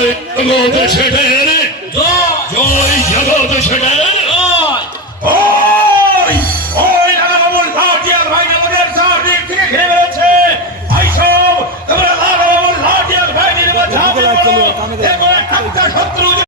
জগৎ শেঠের জয় জগৎ শেঠের ওই ওই লাগাবুল লাঠিয়ার ভাই আমাদের চারদিক থেকে ঘিরে রয়েছে ভাই সব তোমরা লাগাবুল লাঠিয়ার ভাই নির্বাচন একটা শত্রু